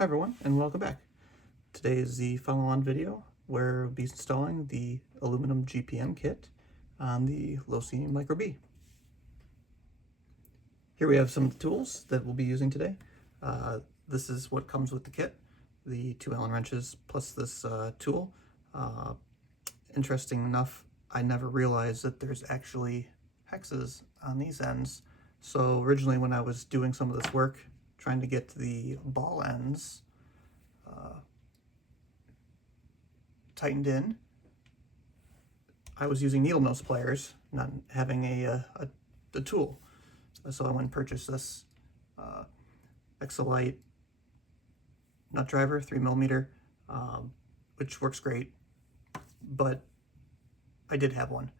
Hi everyone, and welcome back. Today is the follow-on video where we'll be installing the aluminum GPM kit on the Losi Micro B. Here we have some of the tools that we'll be using today. This is what comes with the kit, the 2 Allen wrenches plus this tool. Interesting enough, I never realized that there's actually hexes on these ends. So originally when I was doing some of this work, trying to get the ball ends tightened in, I was using needle nose pliers, not having a tool. So I went and purchased this Exolite nut driver, 3mm, which works great, but I did have one.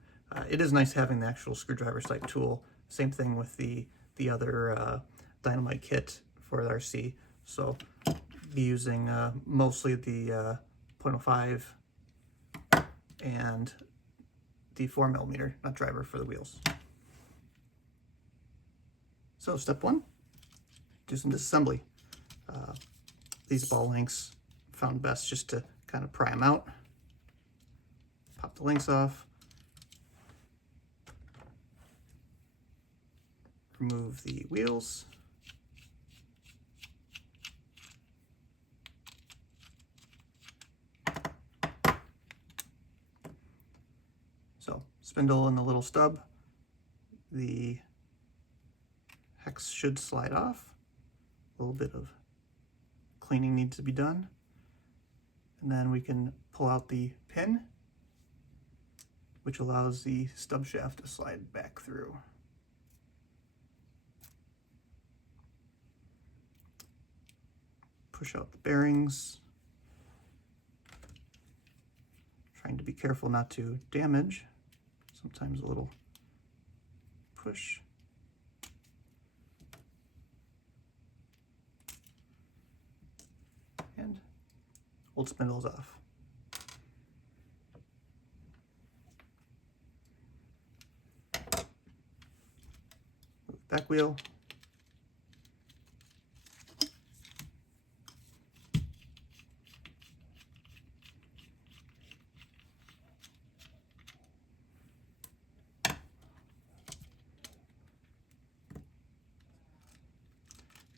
It is nice having the actual screwdriver type tool. Same thing with the other dynamite kit for the RC. So be using mostly the 0.05 and the 4mm nut driver for the wheels. So step 1, do some disassembly. These ball links found best just to kind of pry them out. Pop the links off. Remove the wheels. So spindle and the little stub. The hex should slide off. A little bit of cleaning needs to be done. And then we can pull out the pin, which allows the stub shaft to slide back through. Push out the bearings. Trying to be careful not to damage. Sometimes a little push. And old spindles off. Move back wheel.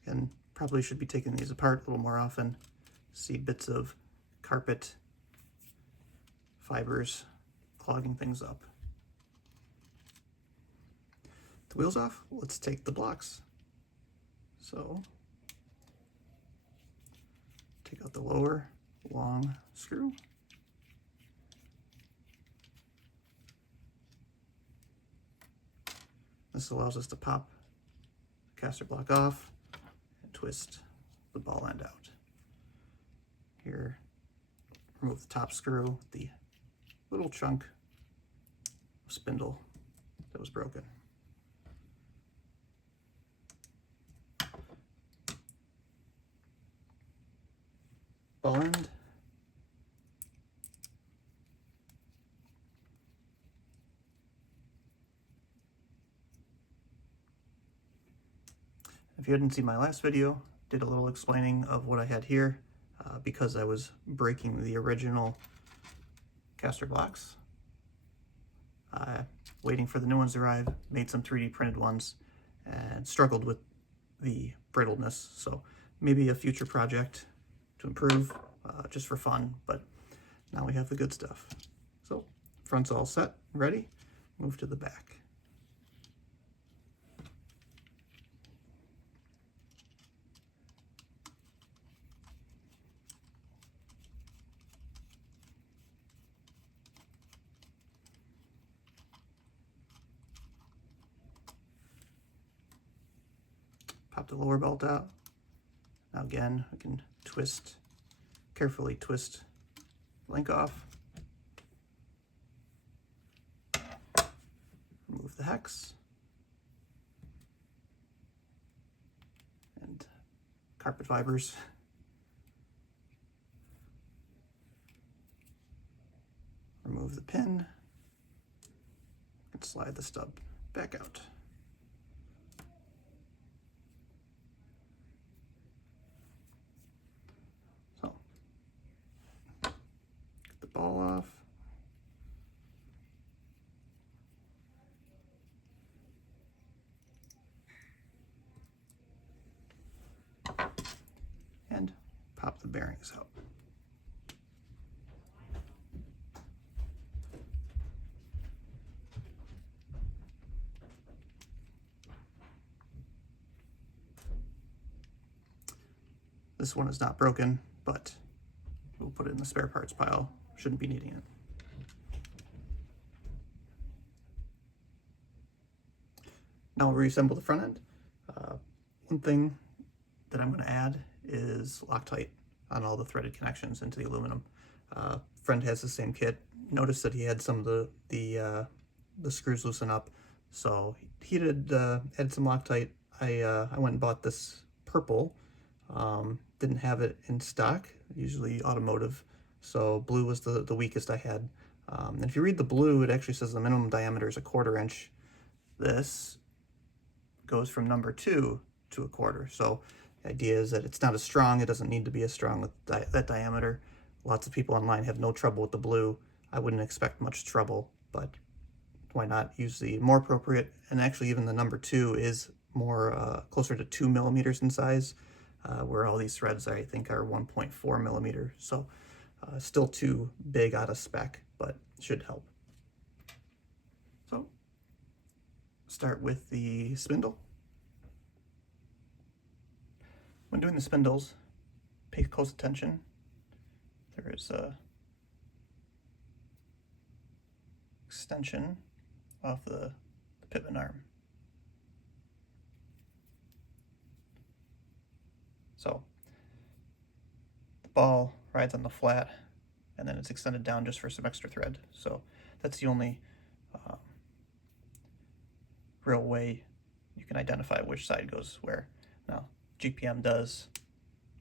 And probably should be taking these apart a little more often. See bits of carpet fibers clogging things up. The wheels off, let's take the blocks. So take out the lower long screw. This allows us to pop the caster block off and twist the ball end out. Here, remove the top screw, the little chunk of spindle that was broken. Ball end. If you hadn't seen my last video, did a little explaining of what I had here because I was breaking the original caster blocks. Waiting for the new ones to arrive, made some 3D printed ones and struggled with the brittleness. So maybe a future project to improve just for fun, but now we have the good stuff. So front's all set, ready, move to the back. Pop the lower belt out. Now again, we can carefully twist the link off. Remove the hex. And carpet fibers. Remove the pin. And slide the stub back out. ball off. And pop the bearings out. This one is not broken, but we'll put it in the spare parts pile. Shouldn't be needing it. Now we'll reassemble the front end. One thing that I'm going to add is Loctite on all the threaded connections into the aluminum. Friend has the same kit. Noticed that he had some of the screws loosen up, so he did add some Loctite. I went and bought this purple. Didn't have it in stock, usually automotive, so blue was the weakest I had. And if you read the blue, it actually says the minimum diameter is 1/4 inch. This goes from number 2 to 1/4. So the idea is that it's not as strong. It doesn't need to be as strong with that diameter. Lots of people online have no trouble with the blue. I wouldn't expect much trouble, but why not use the more appropriate? And actually even the number 2 is more closer to 2 millimeters in size, where all these threads I think are 1.4 millimeter. So still too big out of spec, but should help. So start with the spindle. When doing the spindles, pay close attention. There is a extension off the pivot arm. So the ball rides on the flat, and then it's extended down just for some extra thread. So that's the only real way you can identify which side goes where. Now, GPM does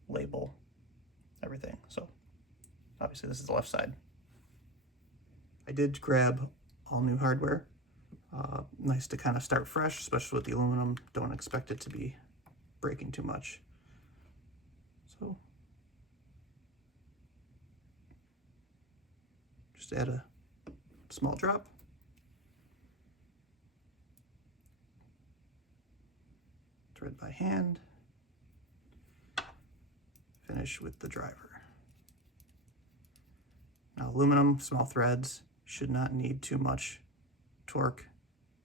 label everything, so obviously this is the left side. I did grab all new hardware. Nice to kind of start fresh, especially with the aluminum. Don't expect it to be breaking too much. So just add a small drop. Thread by hand. Finish with the driver. Now aluminum, small threads, should not need too much torque.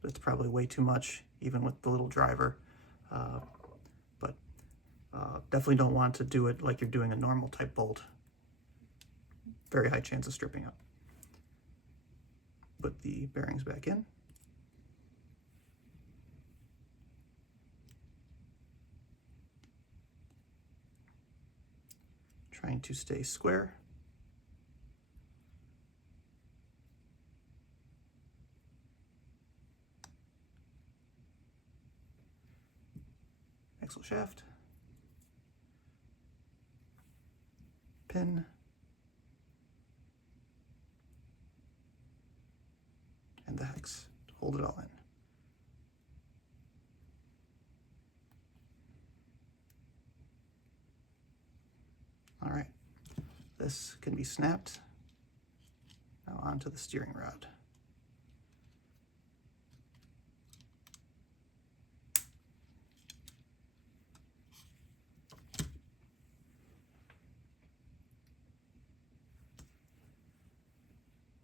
That's probably way too much, even with the little driver. But definitely don't want to do it like you're doing a normal type bolt. Very high chance of stripping up. Put the bearings back in. Trying to stay square. Axle shaft. Pin. And the hex to hold it all in. All right, this can be snapped. Now onto the steering rod.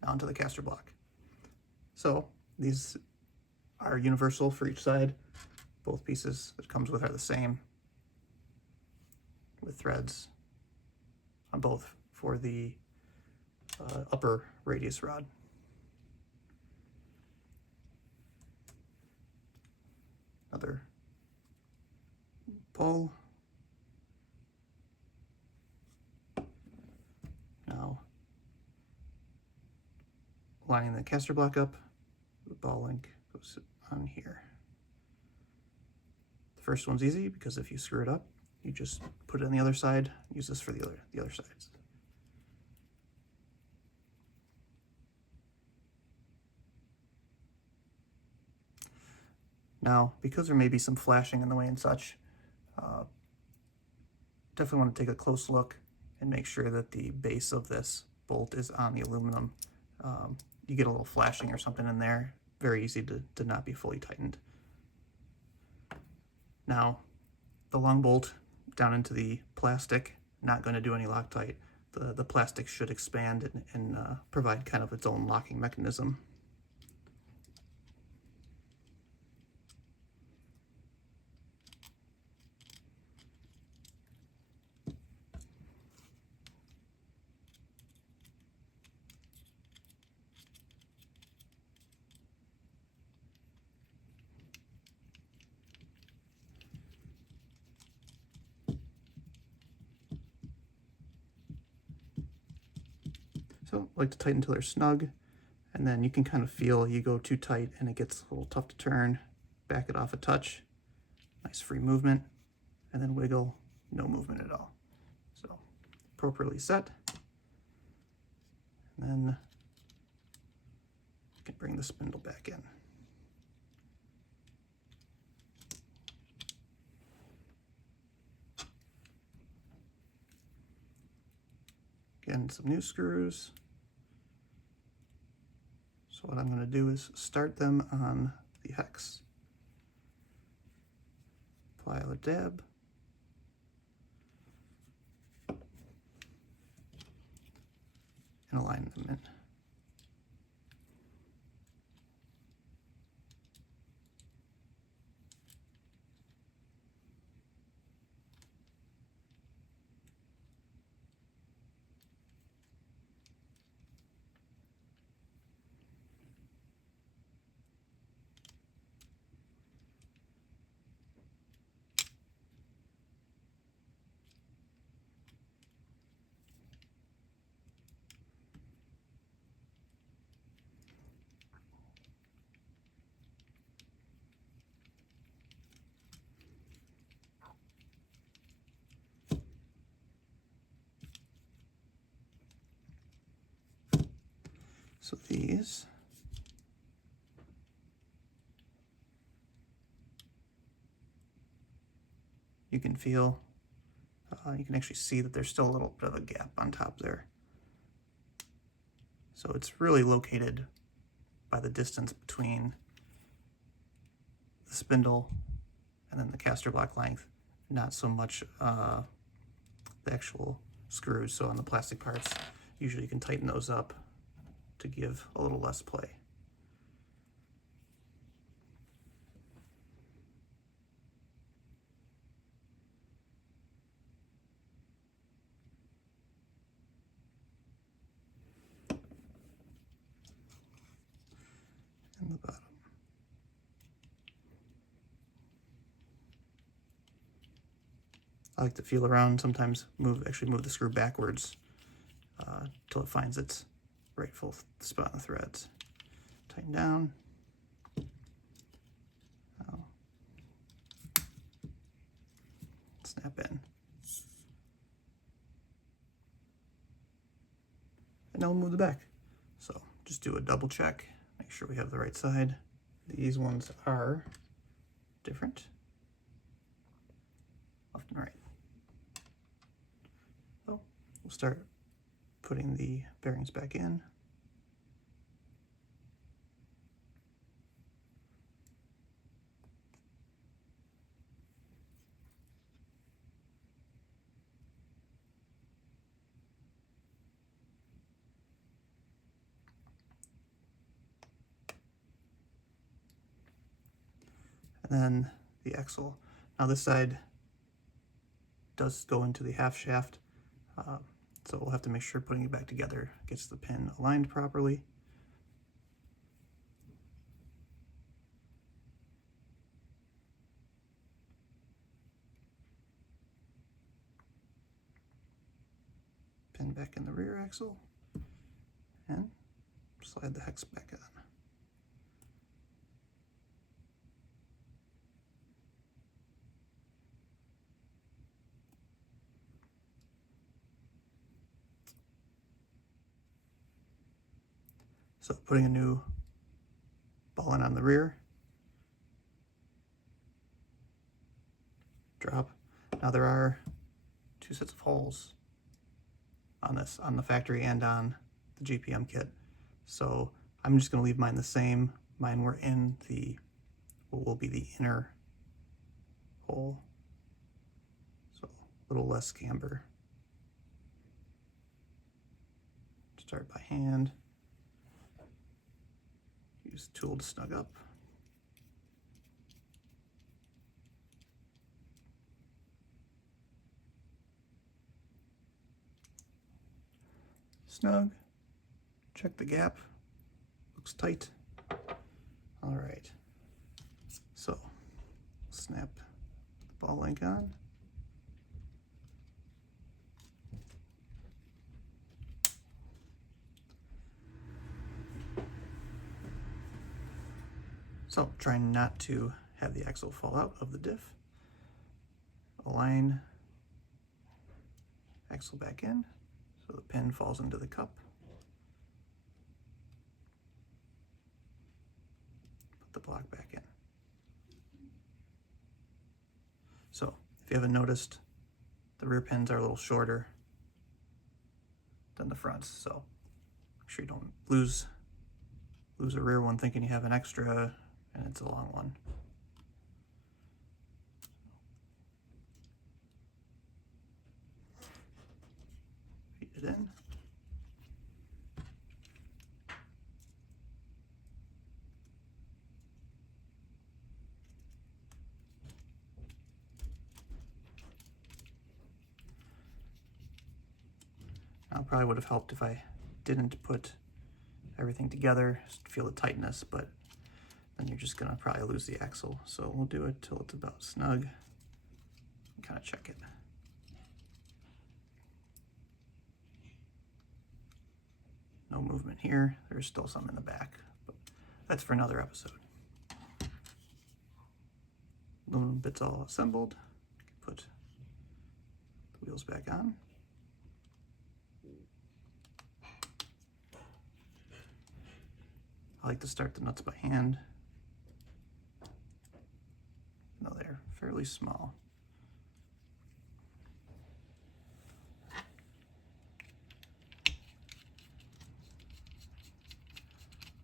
Onto the caster block. So these are universal for each side. Both pieces that it comes with are the same, with threads on both for the upper radius rod. Another pull. Now lining the caster block up, the ball link goes on here. The first one's easy because if you screw it up, you just put it on the other side, use this for the other sides. Now, because there may be some flashing in the way and such, definitely want to take a close look and make sure that the base of this bolt is on the aluminum, you get a little flashing or something in there. Very easy to not be fully tightened. Now, the long bolt down into the plastic, not going to do any Loctite. The plastic should expand and provide kind of its own locking mechanism. So I like to tighten until they're snug, and then you can kind of feel you go too tight and it gets a little tough to turn. Back it off a touch, nice free movement, and then wiggle, no movement at all. So appropriately set. And then you can bring the spindle back in. Again, some new screws. So what I'm going to do is start them on the hex. Apply a dab. And align them in. So these you can feel, you can actually see that there's still a little bit of a gap on top there. So it's really located by the distance between the spindle and then the caster block length, not so much the actual screws. So on the plastic parts, usually you can tighten those up to give a little less play. And the bottom. I like to feel around, sometimes actually move the screw backwards until it finds its rightful spot on the threads. Tighten down. Snap in. And now we'll move the back. So just do a double check, make sure we have the right side. These ones are different, left and right. So we'll start putting the bearings back in. And then the axle. Now this side does go into the half shaft, so we'll have to make sure putting it back together gets the pin aligned properly. Pin back in the rear axle and slide the hex back on. So putting a new ball in on the rear, drop. Now there are two sets of holes on this, on the factory and on the GPM kit. So I'm just going to leave mine the same. Mine were in the, what will be the inner hole. So a little less camber. Start by hand. Use the tool to snug up. Snug. Check the gap. Looks tight. All right. So snap the ball link on. So trying not to have the axle fall out of the diff. Align axle back in so the pin falls into the cup. Put the block back in. So if you haven't noticed, the rear pins are a little shorter than the fronts, so make sure you don't lose a rear one thinking you have an extra and it's a long one. Feed it in. Now, probably would have helped if I didn't put everything together, just feel the tightness, but then you're just gonna probably lose the axle. So we'll do it till it's about snug and kind of check it. No movement here. There's still some in the back, but that's for another episode. Aluminum bits all assembled. Put the wheels back on. I like to start the nuts by hand. No, they're fairly small.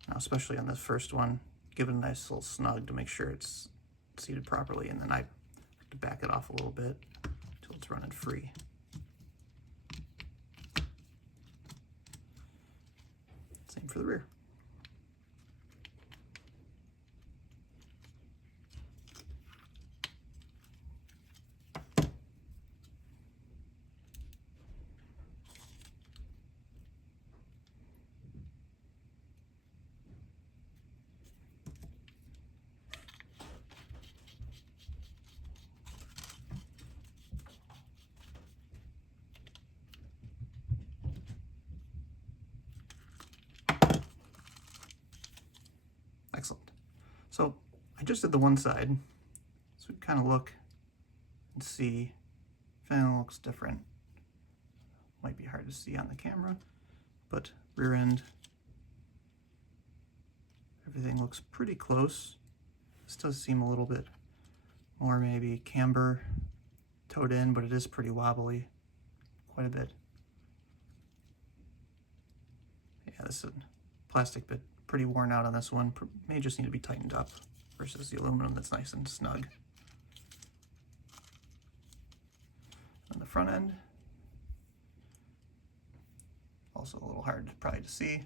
Now, especially on this first one, give it a nice little snug to make sure it's seated properly, and then I like to back it off a little bit until it's running free. Same for the rear. Excellent. So I just did the one side, so we kind of look and see if anything looks different. Might be hard to see on the camera, but rear end, everything looks pretty close. This does seem a little bit more maybe camber towed in, but it is pretty wobbly, quite a bit. Yeah, this is a plastic bit pretty worn out on this one. May just need to be tightened up versus the aluminum that's nice and snug. On the front end, also a little hard probably to see.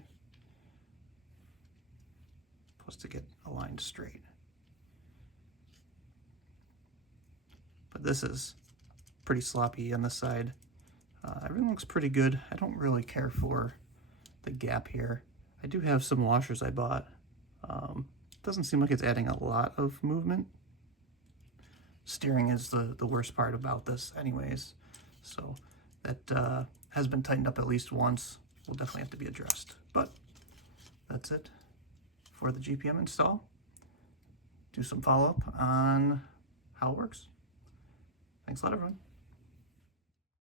Supposed to get aligned straight. But this is pretty sloppy on this side. Everything looks pretty good. I don't really care for the gap here. I do have some washers I bought. Doesn't seem like it's adding a lot of movement. Steering is the worst part about this anyways. So that has been tightened up at least once. Will definitely have to be addressed. But that's it for the GPM install. Do some follow-up on how it works. Thanks a lot, everyone.